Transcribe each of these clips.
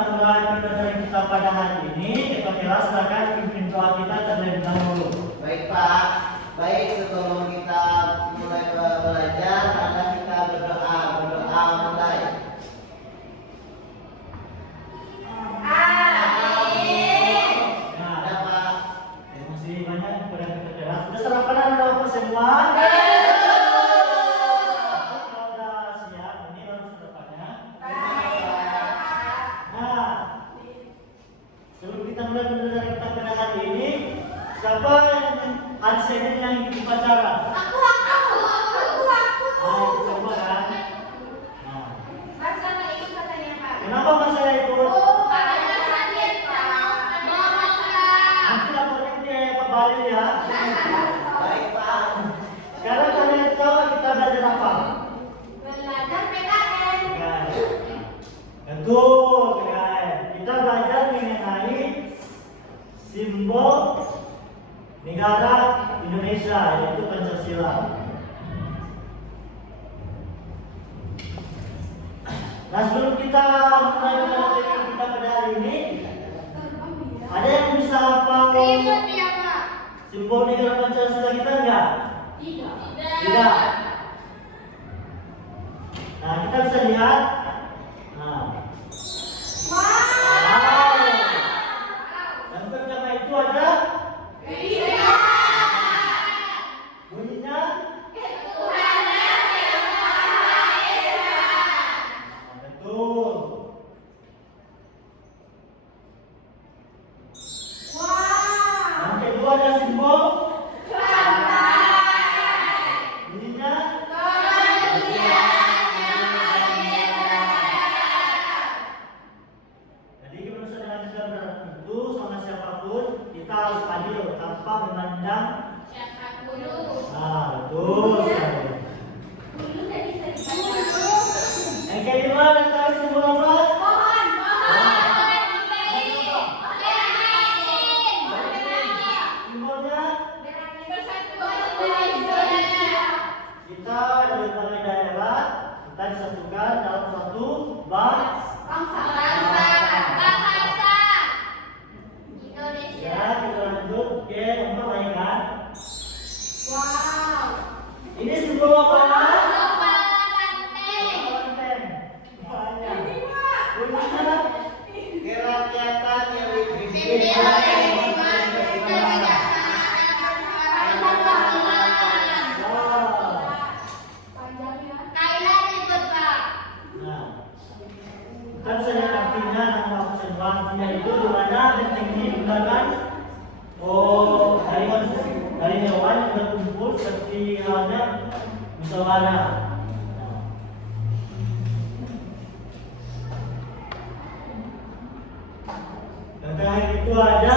kita mulai pembelajaran kita pada hari ini, Kepala silakan pimpin doa kita terlebih dahulu. Baik Pak, baik sebelum kita mulai belajar, maka kita berdoa mulai. Nah, ada Pak. Terima kasih banyak kepada Kepala. Sudah sarapan ada apa semua? Kalau sudah siap, ini baru sarapannya. Nah, sebelum kita mulai belajar kita pada hari ini, siapa yang hari Senin yang ikut upacara? Aku. Nah, ikut semua kan? Nah, Mas sama itu katanya Pak. kenapa Mas saya ikut? Karena sakit Pak. Nanti laporin ke Pak Bayu ya. Baik Pak. Sekarang kalian tahu kita belajar apa? Belajar PKN. PKN. Betul, PKN. Kita belajar mengenai simbol negara Indonesia, yaitu Pancasila. Nah, sebelum kita mulai materi kita pada hari ini, ada yang bisa hafal Ribet ya Pak. simbol negara Pancasila kita enggak? Tidak. Tidak. Nah, kita bisa lihat. Nah, Wow. yang pertama itu ada Iya. bunyinya. Ketuhanan yang Maha Esa. Nah, betul. Wow. Yang kedua ada simbol Damai. bunyinya. Kemanusiaan yang adil. Jadi kemanusiaan yang adil itu sama siapapun kita harus adil tanpa memandang. Siapa dulu? Nah, betul sekali. Dulu tadi saya Yang kelima ada tahu simbol apa? Pohon. Simbolnya Persatuan Indonesia. kita dari berbagai daerah kita disatukan dalam suatu bangsa. Bangsa. Indonesia. Ya, kita lanjut ke nomor lain kan. Wow. Ini simbol apa? Kepala banteng. Banteng. Banyak. Bunyinya Kerakyatan yang dipimpin Bendera oleh Republik Indonesia. wow. Kaila ribet Pak. Nah, kan saya artinya nama artinya itu di mana benteng ini digunakan dari hewan yang berkumpul seperti halnya musyawarah. Yang terakhir itu ada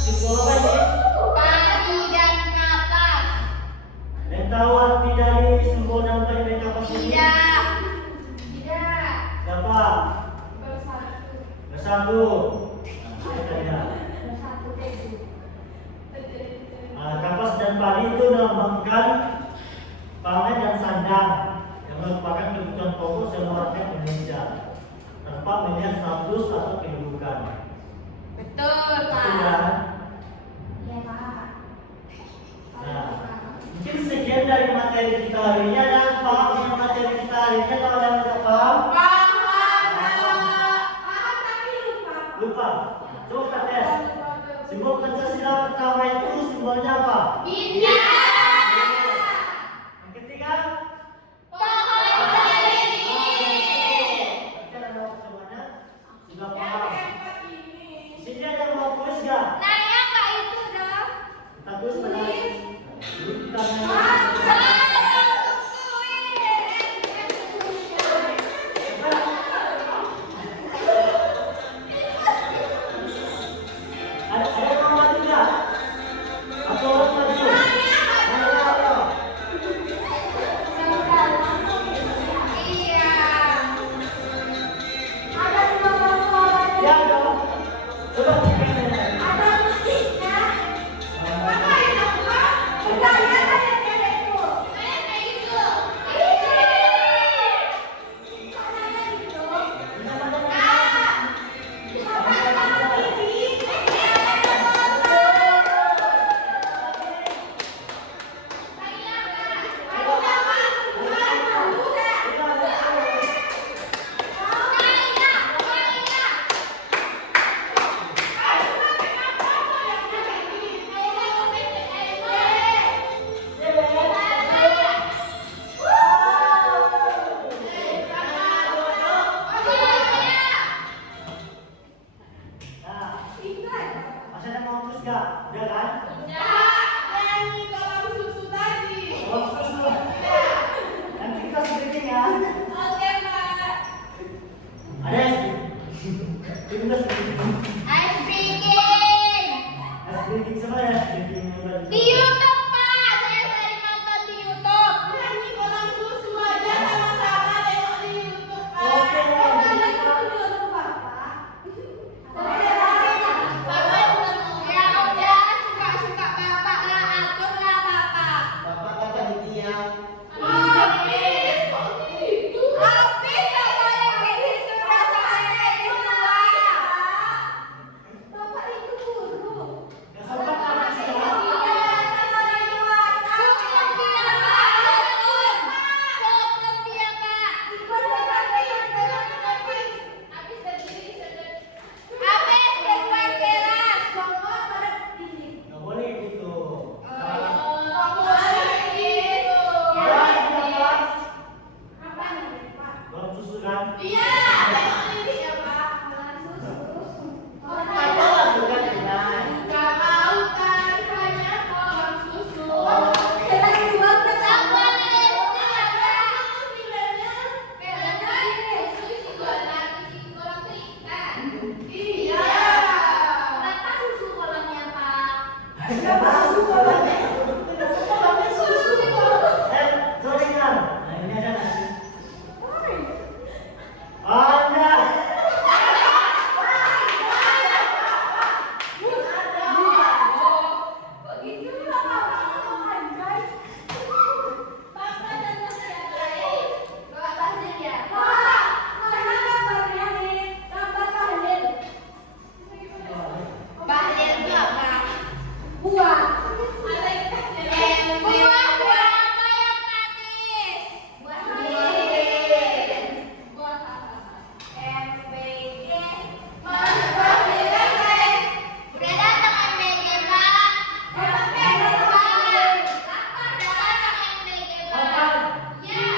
simbol apa ini? Padi dan kapas. Yang tahu arti dari simbol dan padi dan kapas ini? Tidak. Siapa? Bersatu. Bersatu. Nah, saya tanya. Bersatu teguh. Nah, kapas dan padi itu melambangkan pangan dan sandang yang merupakan kebutuhan pokok semua rakyat Indonesia tanpa melihat status atau kedudukan. Betul Betul ya? Iya Pak. Nah, mungkin sekian dari materi kita hari ini. Ada yang paham dengan materi kita hari ini atau ada yang tidak paham? Paham tapi lupa. Lupa. Coba kita tes. Simbol Pancasila pertama itu simbolnya apa? Bintang. Yang ketiga? Pohon berdiri. Berarti ada semuanya sudah paham. Di sini ada yang mau tulis nggak? Nanya Kak itu dong. Kita tulis pada dulu kita speaking ya. Oke, Pak. Ada Timnas speaking. Ice speaking. Speaking semua ya. Speaking Di YouTube, Pak. Saya sering nonton di YouTube. Nanti kolam susu aja sama-sama tengok di YouTube, Pak. Oke. Bapak ada di YouTube, Bapak. Ya udah, suka-suka Bapak lah, atur lah Bapak. Bapak kata Hindia. Habis kok gitu? Habis gak boleh kayak gitu, rasanya itu Pak. Bapak itu guru. Yang sempat anak sekolah. Nggak boleh gitu. Dalam susu kan. Apa suka dengan? Sorry kan. Nah, ini ada nasi. Ada. Bahlil itu apa? Buah. Buah apa yang manis? Buah naga. Buah apa? MBG. Mas Bahlil kan? Udah datang MBG, Pak. MBG, Pak. Udah datang MBG, Pak. Ya.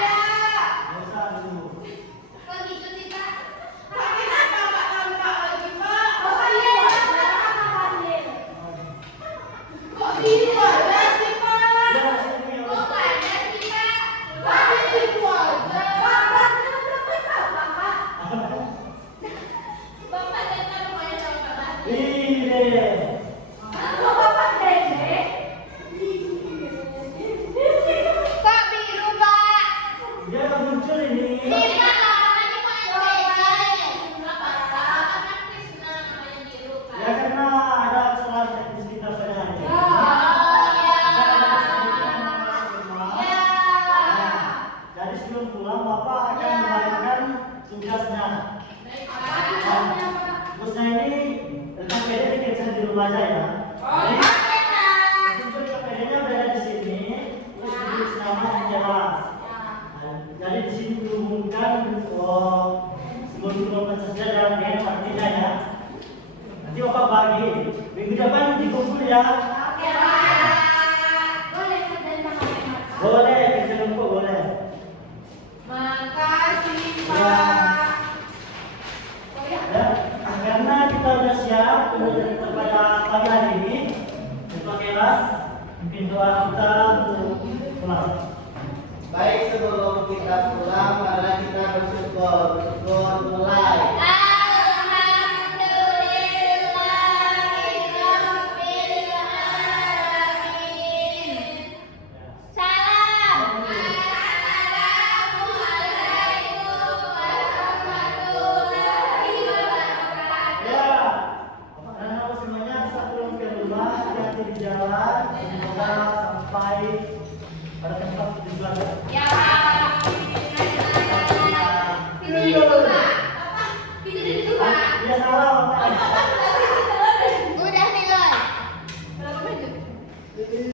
Nggak usah dulu. Kok gitu sih, Pak? Tapi kenapa Pak tampak lagi, Pak? Oh iya, Pak. Kok gitu aja sih, Pak? Udah, sini ya. Kok nggak ada sih, Pak? Pak, itu aja. Bapak, Bapak. Bapak datang rumahnya sama Bapak. Ide. Kok Bapak dede? Kok biru, Pak? Dia udah muncul ini. Ini Pak, namanya Pak MBG. Bapak kan Krisna namanya biru, Pak. Ya karena ada kesalahan teknis kita pada hari ini. Jadi sebelum pulang Bapak akan menaikkan tugasnya. Tugasnya ini tentang PD dikerjakan di rumah saya. Jadi tujuan KPD-nya berada di sini, terus ditulis nama yang jelas. Jadi di sini dihubungkan simbol-simbol Pancasila dan artinya ya. Nanti Bapak bagi minggu depan dikumpul ya. Boleh, kerja kelompok boleh. Makasih, Ya. Pak. Ya, karena kita sudah siap pada pagi hari ini untuk kelas, mungkin doa kita untuk pulang. Baik, sebelum kita pulang, mari kita bersyukur. Bersyukur mulai. Alhamdulillahirabbil alamin. Salam. Assalamualaikum warahmatullahi wabarakatuh. Ya, karena semuanya bisa pulang ke rumah, hati-hati di jalan, semoga sampai pada tempat tujuan. Ya.